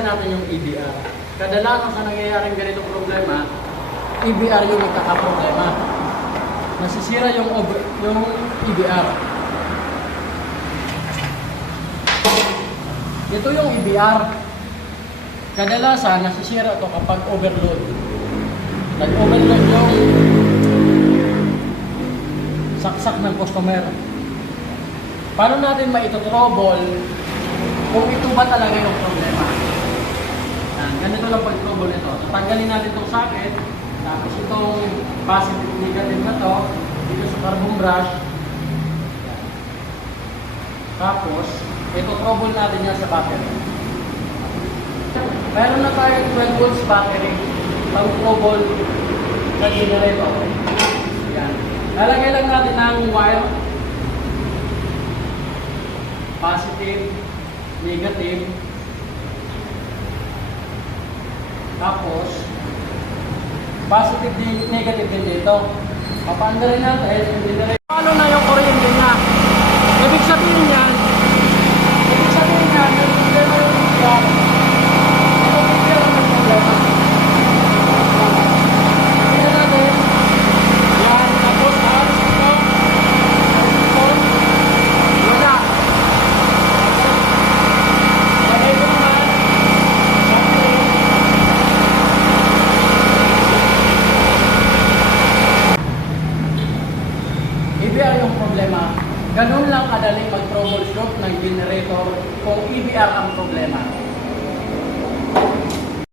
umpisa natin yung EBR. Kadalasan sa nangyayaring ganitong problema, EBR yung nagkakaproblema. Nasisira yung EBR. Ito yung EBR. Kadalasan nasisira ito kapag overload. Nag-overload yung saksak ng customer. Paano natin maitotrouble kung ito ba talaga yung problema? Ganito lang pag-trouble nito. Tanggalin natin itong socket, tapos itong positive negative na to dito sa carbon brush. Tapos, ito trouble natin yan sa battery. Meron na tayong 12 volts battery pang trouble na generator. Yan. Lalagay lang natin ng wire. Positive, negative. Tapos, positive din, negative din dito. Papaandalin natin yung generator. Paano na yung kuryente niya? Ibig sabihin yan, yung problema yung EBR. Ito EBR ang problema. Tingnan natin. Yan, tapos aalis ito. Wala. Lagay ko naman. EBR yung problema. Ganun lang kadali mag-troubleshoot ng generator kung EBR ang problema.